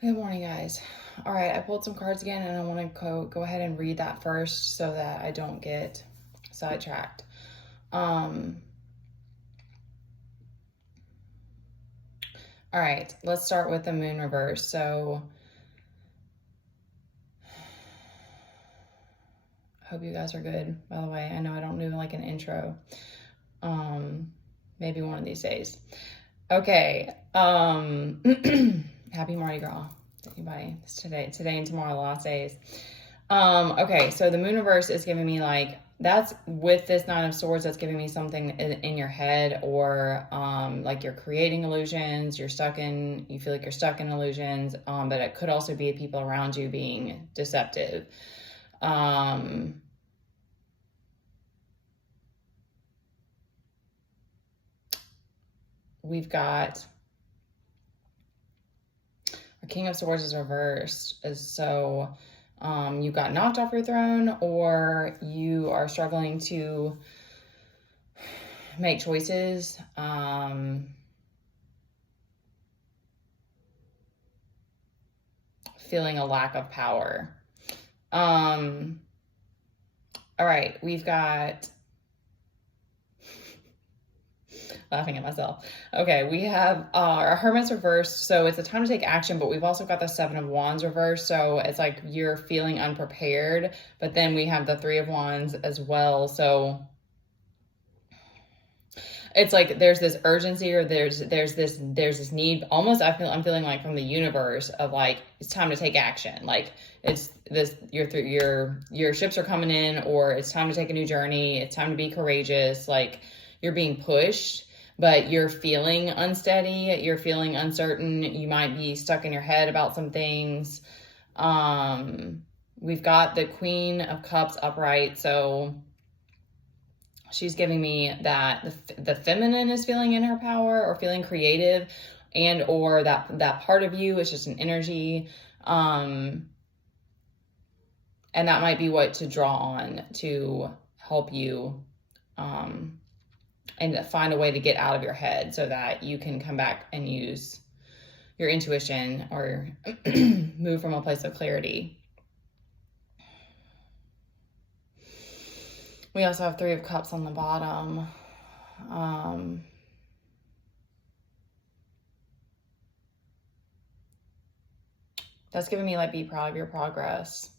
Good morning, guys. All right, I pulled some cards again, and I want to go ahead and read that first so that I don't get sidetracked. All right, let's start with the moon reverse. So, hope you guys are good. By the way, I know I don't do like an intro. Maybe one of these days. Okay. Happy Mardi Gras to anybody. It's today and tomorrow, the last days. Okay, so the moon reverse is giving me like, that's with this Nine of Swords, that's giving me something in your head, or like you're creating illusions, you feel like you're stuck in illusions, but it could also be people around you being deceptive. We've got our King of Swords is reversed, so you got knocked off your throne, or you are struggling to make choices. Feeling a lack of power. All right, we've got laughing at myself. Okay, we have our Hermit's reversed, so it's a time to take action, but we've also got the Seven of Wands reversed, so it's like you're feeling unprepared, but then we have the Three of Wands as well, so it's like there's this urgency, or there's this need, almost I'm feeling like from the universe of like it's time to take action. Like it's this your ships are coming in, or it's time to take a new journey, it's time to be courageous, like you're being pushed, but you're feeling unsteady, you're feeling uncertain, you might be stuck in your head about some things. We've got the Queen of Cups upright, so she's giving me that the feminine is feeling in her power, or feeling creative, and or that part of you is just an energy, and that might be what to draw on to help you and find a way to get out of your head so that you can come back and use your intuition, or move from a place of clarity. We also have Three of Cups on the bottom. That's giving me like, be proud of your progress.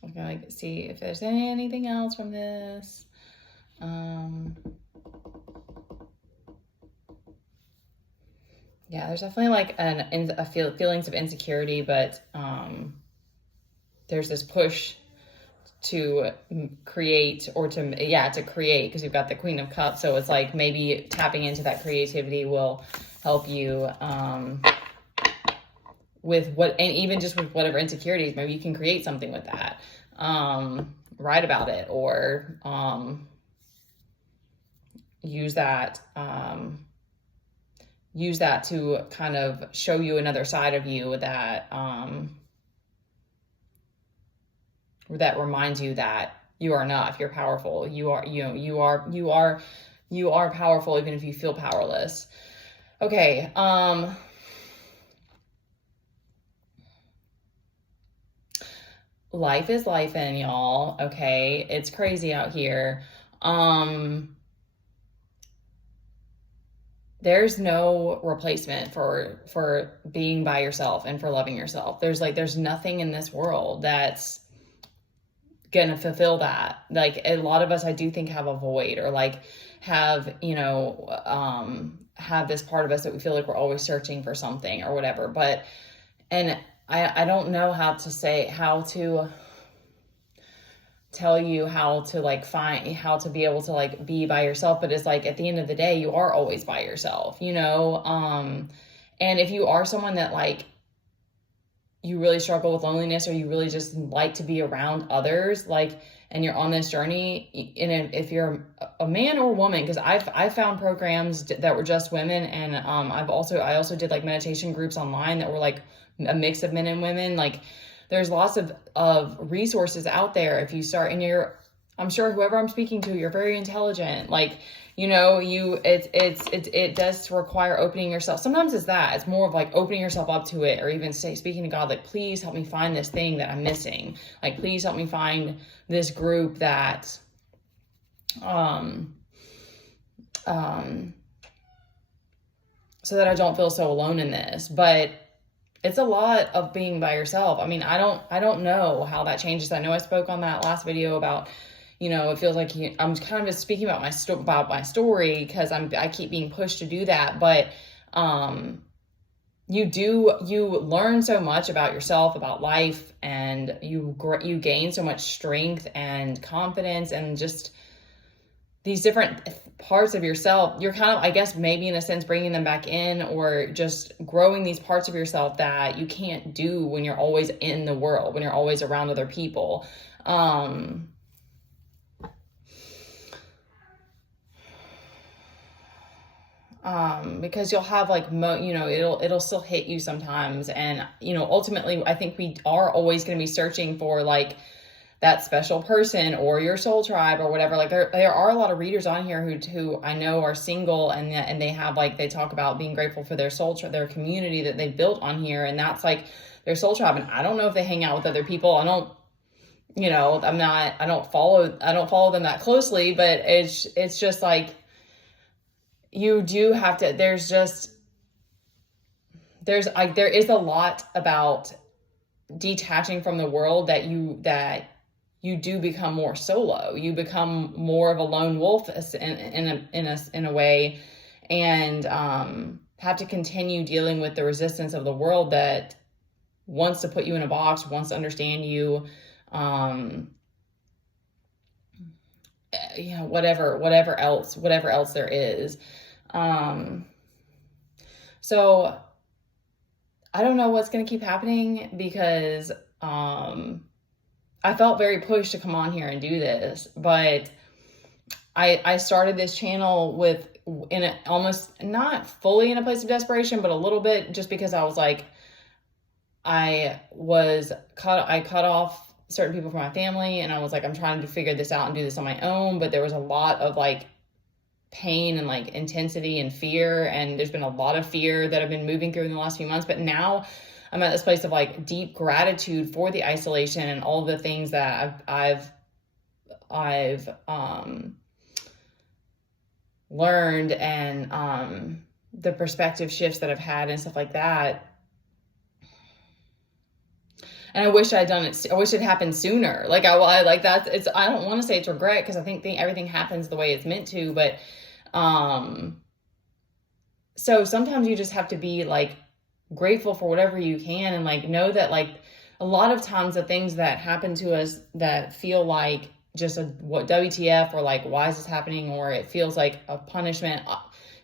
I'm gonna like see if there's anything else from this. Yeah, there's definitely like feelings of insecurity, but there's this push to create, or to create, because you've got the Queen of Cups, so it's like maybe tapping into that creativity will help you with what, and even just with whatever insecurities, maybe you can create something with that, write about it, or use that to kind of show you another side of you that that reminds you that you are enough, you're powerful, you are powerful even if you feel powerless. Okay, life is life, and y'all, okay, it's crazy out here. There's no replacement for being by yourself and for loving yourself. There's nothing in this world that's gonna fulfill that. Like a lot of us, I do think, have a void, or like have have this part of us that we feel like we're always searching for something or whatever. But and I don't know how to tell you how to like find how to be able to like be by yourself, but it's like at the end of the day you are always by yourself, and if you are someone that like you really struggle with loneliness, or you really just like to be around others, like, and you're on this journey, and if you're a man or a woman, because I've found programs that were just women, and I also did like meditation groups online that were like a mix of men and women. Like there's lots of resources out there if you start, and I'm sure whoever I'm speaking to, you're very intelligent. Like, you know, it does require opening yourself. Sometimes it's that. It's more of like opening yourself up to it, or even speaking to God, like, please help me find this thing that I'm missing. Like, please help me find this group that, so that I don't feel so alone in this. But it's a lot of being by yourself. I mean, I don't know how that changes. I know I spoke on that last video about, you know, it feels like I'm kind of just speaking about my story because I keep being pushed to do that. But you learn so much about yourself, about life, and you gain so much strength and confidence, and just these different parts of yourself. You're kind of, I guess, maybe in a sense bringing them back in, or just growing these parts of yourself that you can't do when you're always in the world, when you're always around other people. Because you'll have like, you know, it'll still hit you sometimes. And, you know, ultimately, I think we are always going to be searching for like that special person or your soul tribe or whatever. Like there are a lot of readers on here who I know are single, and they have like, they talk about being grateful for their soul tribe, their community that they built on here. And that's like their soul tribe. And I don't know if they hang out with other people. I don't, you know, I don't follow them that closely, but it's just like, you do have to, there is a lot about detaching from the world that you do become more solo. You become more of a lone wolf in a way, and have to continue dealing with the resistance of the world that wants to put you in a box, wants to understand you, you know, whatever else there is. So I don't know what's going to keep happening, because I felt very pushed to come on here and do this, but I started this channel almost not fully in a place of desperation, but a little bit, just because I was like, I cut off certain people from my family, and I was like, I'm trying to figure this out and do this on my own. But there was a lot of like pain and like intensity and fear, and there's been a lot of fear that I've been moving through in the last few months. But now I'm at this place of like deep gratitude for the isolation and all the things that I've learned, and the perspective shifts that I've had and stuff like that. And I wish I'd done it. I wish it happened sooner. Like I like that. I don't want to say it's regret, because I think everything happens the way it's meant to. But, so sometimes you just have to be like grateful for whatever you can, and like know that like a lot of times the things that happen to us that feel like just what WTF, or like, why is this happening? Or it feels like a punishment.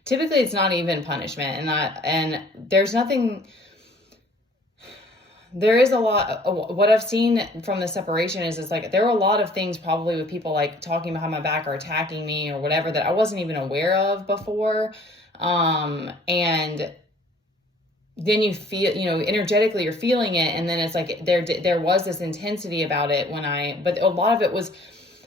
Typically it's not even punishment. And there's nothing. There is a lot, what I've seen from the separation is like, there are a lot of things probably with people like talking behind my back or attacking me or whatever that I wasn't even aware of before. And then you feel, you know, energetically you're feeling it. And then it's like, there was this intensity about it but a lot of it was,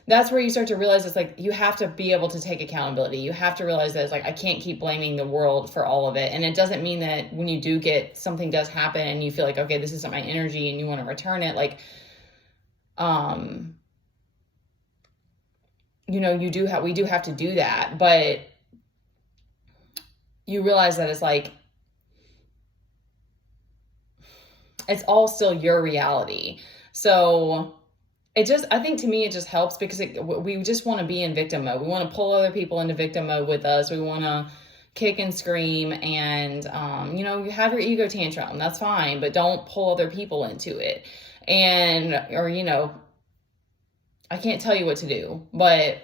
that's where you start to realize it's like, you have to be able to take accountability. You have to realize that it's like, I can't keep blaming the world for all of it. And it doesn't mean that when you do something does happen and you feel like, okay, this isn't my energy, and you want to return it. Like, you know, we do have to do that, but you realize that it's like, it's all still your reality. So I think to me, it just helps, because we just want to be in victim mode. We want to pull other people into victim mode with us. We want to kick and scream, and, you know, you have your ego tantrum, that's fine, but don't pull other people into it. Or, you know, I can't tell you what to do, but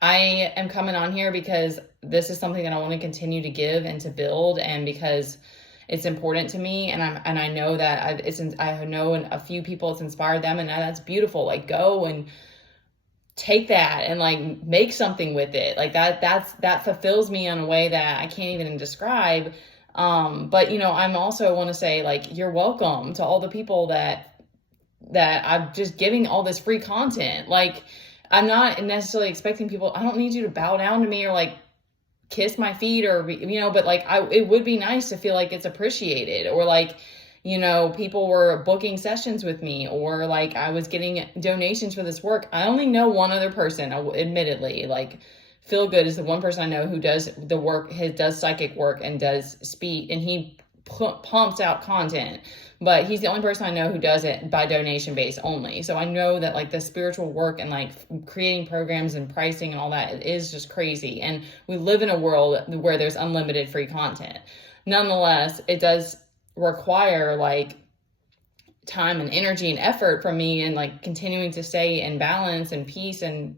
I am coming on here because this is something that I want to continue to give and to build, and because it's important to me, and I know that I know a few people it's inspired them, and that's beautiful. Like, go and take that and like make something with it. Like that fulfills me in a way that I can't even describe. But you know, I'm also want to say like, you're welcome to all the people that that I'm just giving all this free content. Like, I'm not necessarily expecting people, I don't need you to bow down to me or like kiss my feet or, you know, but like, it would be nice to feel like it's appreciated, or like, you know, people were booking sessions with me, or like I was getting donations for this work. I only know one other person, admittedly, like Feel Good is the one person I know who does the work, does psychic work and does speak, and he pumps out content, but he's the only person I know who does it by donation base only. So I know that like the spiritual work and like creating programs and pricing and all that is just crazy. And we live in a world where there's unlimited free content. Nonetheless, it does require like time and energy and effort from me, and like continuing to stay in balance and peace and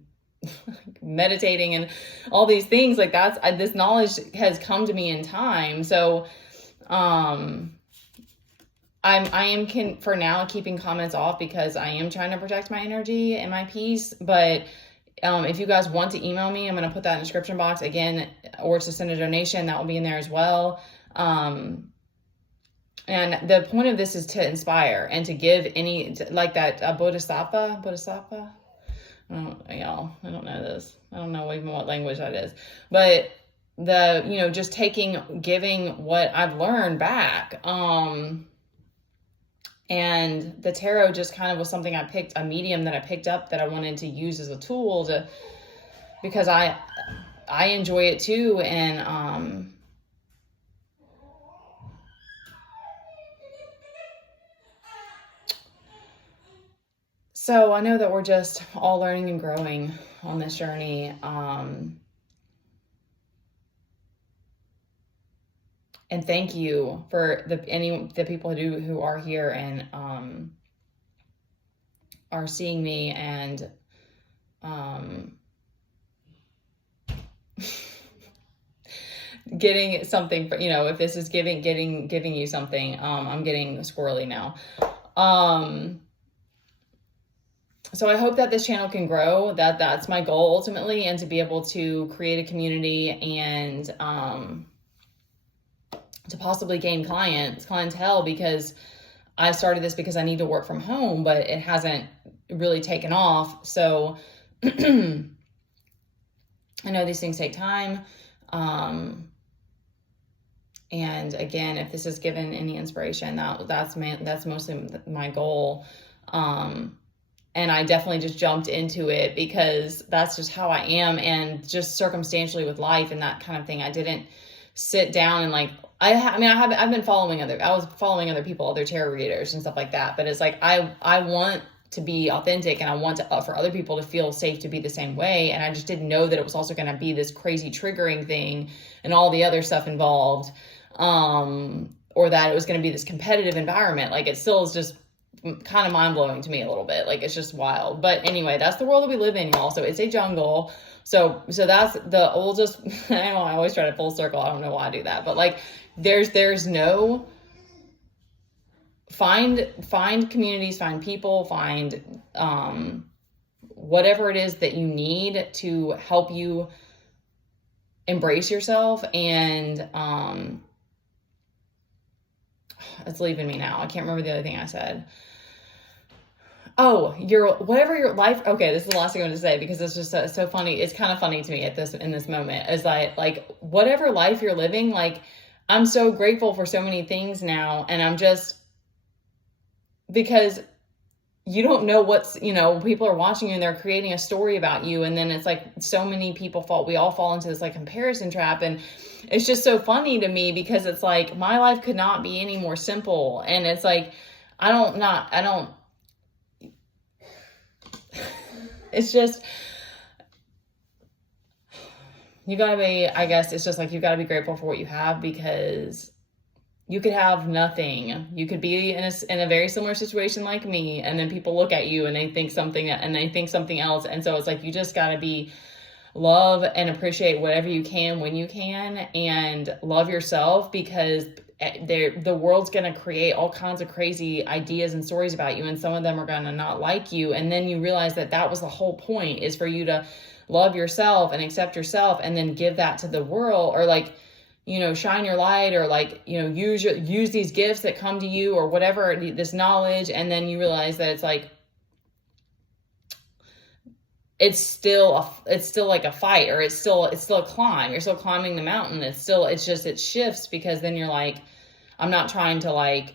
meditating and all these things. Like this knowledge has come to me in time. So I am for now keeping comments off because I am trying to protect my energy and my peace. But if you guys want to email me, I'm going to put that in the description box again, or to send a donation, that will be in there as well. And the point of this is to inspire and to give like that Bodhisattva. Y'all, I don't know this. I don't know even what language that is, but just giving what I've learned back. And the tarot just kind of was something a medium that I picked up that I wanted to use as a tool because I enjoy it too. And, so I know that we're just all learning and growing on this journey. And thank you for the people who are here and are seeing me and getting something. If this is giving you something, I'm getting squirrely now. So I hope that this channel can grow. That's my goal ultimately, and to be able to create a community and to possibly gain clientele, because I started this because I need to work from home, but it hasn't really taken off. So I know these things take time. And again, if this has given any inspiration, that's mostly my goal. And I definitely just jumped into it because that's just how I am, and just circumstantially with life and that kind of thing. I didn't sit down and like, I've been following I was following other people, other tarot readers and stuff like that. But it's like, I want to be authentic, and I want for other people to feel safe to be the same way. And I just didn't know that it was also going to be this crazy triggering thing and all the other stuff involved. Or that it was going to be this competitive environment. Like, it still is just kind of mind-blowing to me a little bit. Like, it's just wild. But anyway, that's the world that we live in, y'all. So it's a jungle. So that's the oldest. I always try to full circle. I don't know why I do that, but like, there's no find communities, find people, find whatever it is that you need to help you embrace yourself. And it's leaving me now. I can't remember the other thing I said. Oh, whatever your life. Okay, this is the last thing I'm going to say, because it's just so funny. It's kind of funny to me in this moment, is like whatever life you're living. Like, I'm so grateful for so many things now, and I'm just, because you don't know people are watching you and they're creating a story about you, and then it's like so many people we all fall into this like comparison trap, and it's just so funny to me because it's like my life could not be any more simple, and it's like it's just, you gotta be, I guess it's just like, you gotta be grateful for what you have, because you could have nothing. You could be in a very similar situation like me, and then people look at you and they think something else. And so it's like, you just gotta love and appreciate whatever you can when you can, and love yourself, because the world's going to create all kinds of crazy ideas and stories about you, and some of them are going to not like you. And then you realize that was the whole point, is for you to love yourself and accept yourself, and then give that to the world, or like, you know, shine your light, or like, you know, use these gifts that come to you, or whatever, this knowledge. And then you realize that it's like, it's still like a fight, or it's still a climb. You're still climbing the mountain. It shifts, because then you're like, I'm not trying to like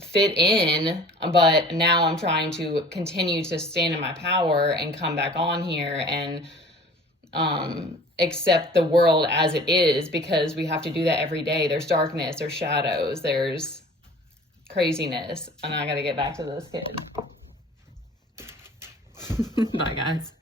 fit in, but now I'm trying to continue to stand in my power and come back on here and accept the world as it is, because we have to do that every day. There's darkness, there's shadows, there's craziness, and I got to get back to this kid. Bye, guys.